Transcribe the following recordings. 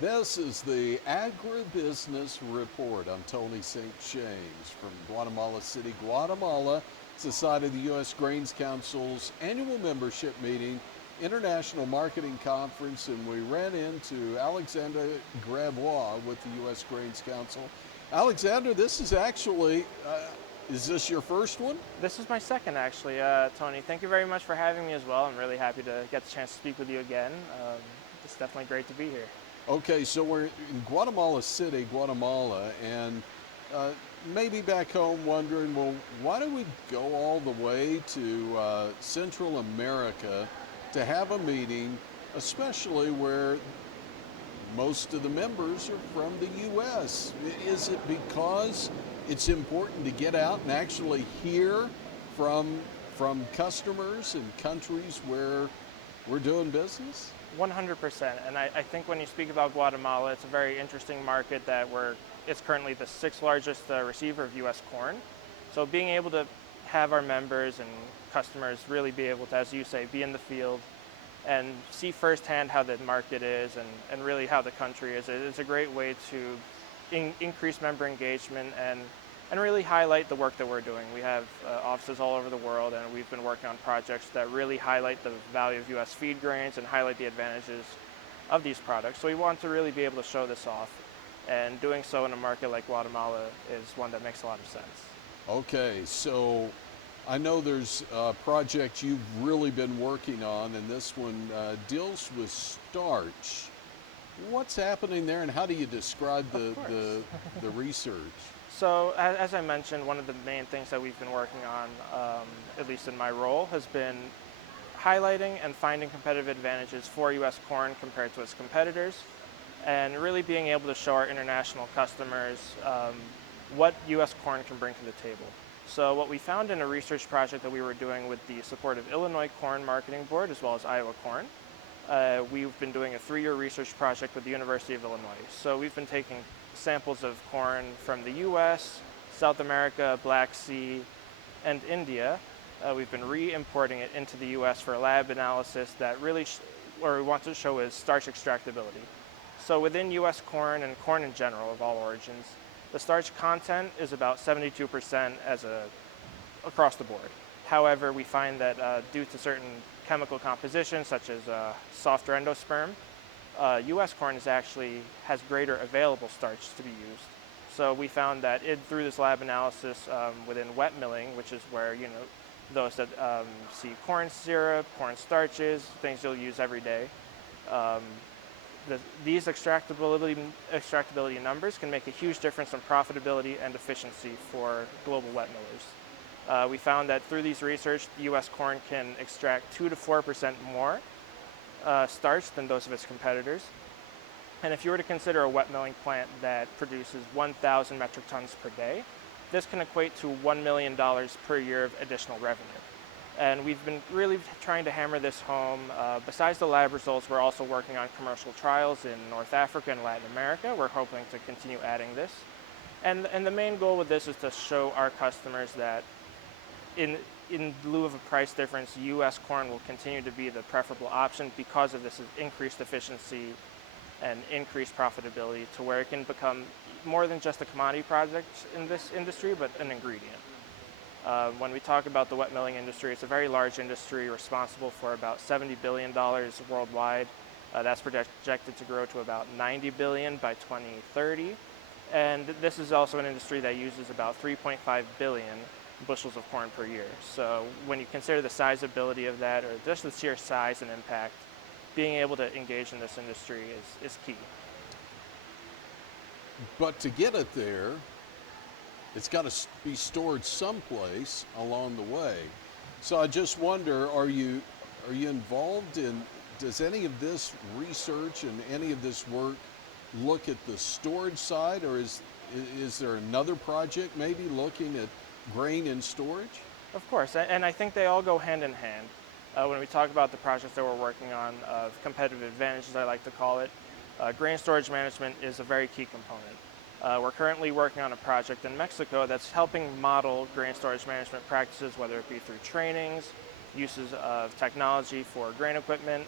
This is the Agribusiness Report. I'm Tony St. James from Guatemala City, Guatemala. It's the site of the U.S. Grains Council's annual membership meeting, International Marketing Conference, and we ran into Alexander Grabois with the U.S. Grains Council. Alexander, this is actually, is this your first one? This is my second, actually, Tony. Thank you very much for having me as well. I'm really happy to get the chance to speak with you again. It's definitely great to be here. Okay, so we're in Guatemala City, Guatemala, and maybe back home wondering, well, why do we go all the way to Central America to have a meeting, especially where most of the members are from the U.S.? Is it because it's important to get out and actually hear from customers in countries where we're doing business? 100%. And I think when you speak about Guatemala, it's a very interesting market it's currently the sixth largest receiver of U.S. corn. So being able to have our members and customers really be able to, as you say, be in the field and see firsthand how the market is and really how the country is, it's a great way to increase member engagement and really highlight the work that we're doing. We have offices all over the world, and we've been working on projects that really highlight the value of U.S. feed grains and highlight the advantages of these products. So we want to really be able to show this off, and doing so in a market like Guatemala is one that makes a lot of sense. Okay, so I know there's a project you've really been working on, and this one deals with starch. What's happening there, and how do you describe the research? So as I mentioned, one of the main things that we've been working on, at least in my role, has been highlighting and finding competitive advantages for U.S. corn compared to its competitors, and really being able to show our international customers what U.S. corn can bring to the table. So what we found in a research project that we were doing with the support of Illinois Corn Marketing Board as well as Iowa Corn, we've been doing a 3-year research project with the University of Illinois. So we've been taking samples of corn from the U.S., South America, Black Sea, and India. We've been re-importing it into the U.S. for a lab analysis that really, what we want to show is starch extractability. So within U.S. corn and corn in general of all origins, the starch content is about 72% across the board. However, we find that due to certain chemical compositions such as softer endosperm, U.S. corn has greater available starch to be used. So we found that through this lab analysis within wet milling, which is where those that see corn syrup, corn starches, things you'll use every day, these extractability numbers can make a huge difference in profitability and efficiency for global wet millers. We found that through these research, U.S. corn can extract 2 to 4% more starch than those of its competitors. And if you were to consider a wet milling plant that produces 1,000 metric tons per day, this can equate to $1 million per year of additional revenue. And we've been really trying to hammer this home. Besides the lab results, we're also working on commercial trials in North Africa and Latin America. We're hoping to continue adding this. And the main goal with this is to show our customers that in lieu of a price difference, U.S. corn will continue to be the preferable option because of this increased efficiency and increased profitability, to where it can become more than just a commodity product in this industry, but an ingredient. When we talk about the wet milling industry, it's a very large industry responsible for about $70 billion worldwide. That's projected to grow to about $90 billion by 2030. And this is also an industry that uses about 3.5 billion bushels of corn per year. So when you consider the sizability of that, or just the sheer size and impact, being able to engage in this industry is key. But to get it there, it's got to be stored someplace along the way. So I just wonder, are you involved in, does any of this research and any of this work look at the storage side, or is there another project maybe looking at grain in storage? Of course, and I think they all go hand in hand. When we talk about the projects that we're working on, of competitive advantages, I like to call it, grain storage management is a very key component. We're currently working on a project in Mexico that's helping model grain storage management practices, whether it be through trainings, uses of technology for grain equipment,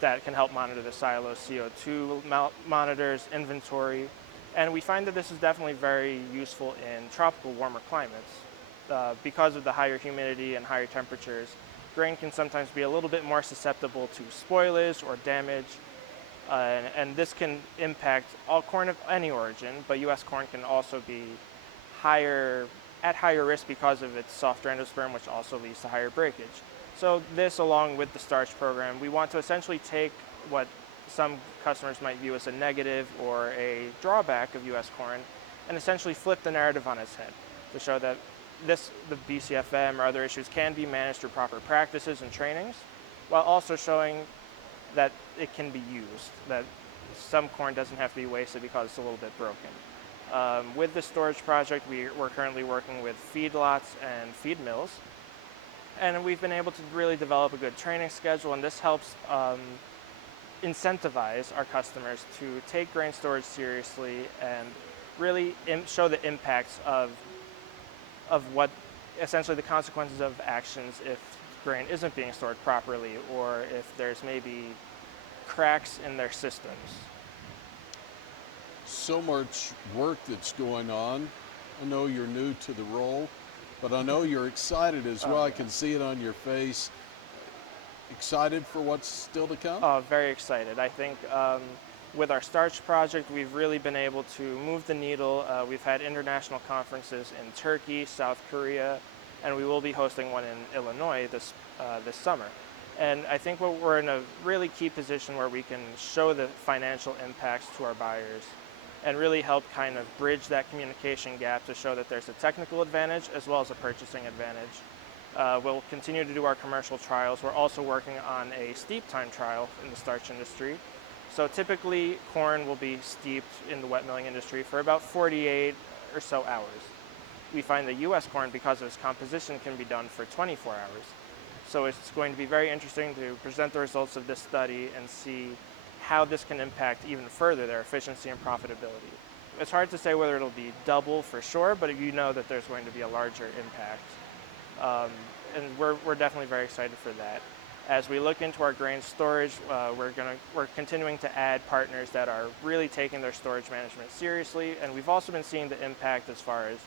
that can help monitor the silo CO2 monitors, inventory, and we find that this is definitely very useful in tropical warmer climates. Because of the higher humidity and higher temperatures, grain can sometimes be a little bit more susceptible to spoilage or damage, and this can impact all corn of any origin, but U.S. corn can also be at higher risk because of its soft endosperm, which also leads to higher breakage. So this, along with the starch program, we want to essentially take what some customers might view as a negative or a drawback of U.S. corn and essentially flip the narrative on its head to show that the BCFM or other issues can be managed through proper practices and trainings, while also showing that it can be used, that some corn doesn't have to be wasted because it's a little bit broken. With the storage project, we're currently working with feedlots and feed mills, and we've been able to really develop a good training schedule, and this helps incentivize our customers to take grain storage seriously and really show the impacts of what essentially the consequences of actions if grain isn't being stored properly or if there's maybe cracks in their systems. So much work that's going on. I know you're new to the role, but I know you're excited as well. I can see it on your face. Excited for what's still to come? Oh, very excited. I think with our starch project, we've really been able to move the needle. We've had international conferences in Turkey, South Korea, and we will be hosting one in Illinois this summer. And I think we're in a really key position where we can show the financial impacts to our buyers and really help kind of bridge that communication gap to show that there's a technical advantage as well as a purchasing advantage. We'll continue to do our commercial trials. We're also working on a steep time trial in the starch industry. So typically corn will be steeped in the wet milling industry for about 48 or so hours. We find that U.S. corn, because of its composition, can be done for 24 hours. So it's going to be very interesting to present the results of this study and see how this can impact even further their efficiency and profitability. It's hard to say whether it'll be double for sure, but you know that there's going to be a larger impact. And we're definitely very excited for that. As we look into our grain storage, we're continuing to add partners that are really taking their storage management seriously, and we've also been seeing the impact as far as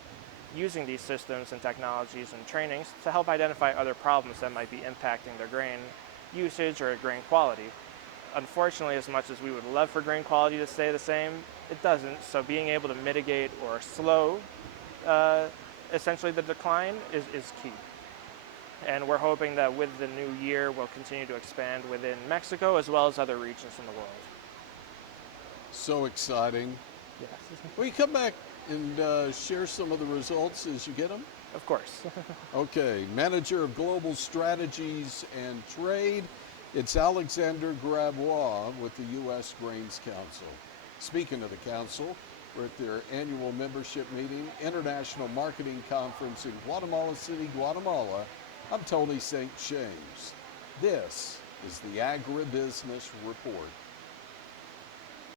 using these systems and technologies and trainings to help identify other problems that might be impacting their grain usage or grain quality. Unfortunately, as much as we would love for grain quality to stay the same, it doesn't. So being able to mitigate or slow essentially the decline is key. And we're hoping that with the new year, we'll continue to expand within Mexico as well as other regions in the world. So exciting. Yes. Will you come back and share some of the results as you get them? Of course. Okay, Manager of Global Strategies and Trade, it's Alexander Grabois with the U.S. Grains Council. Speaking of the council, we're at their annual membership meeting, International Marketing Conference in Guatemala City, Guatemala. I'm Tony St. James. This is the Agribusiness Report.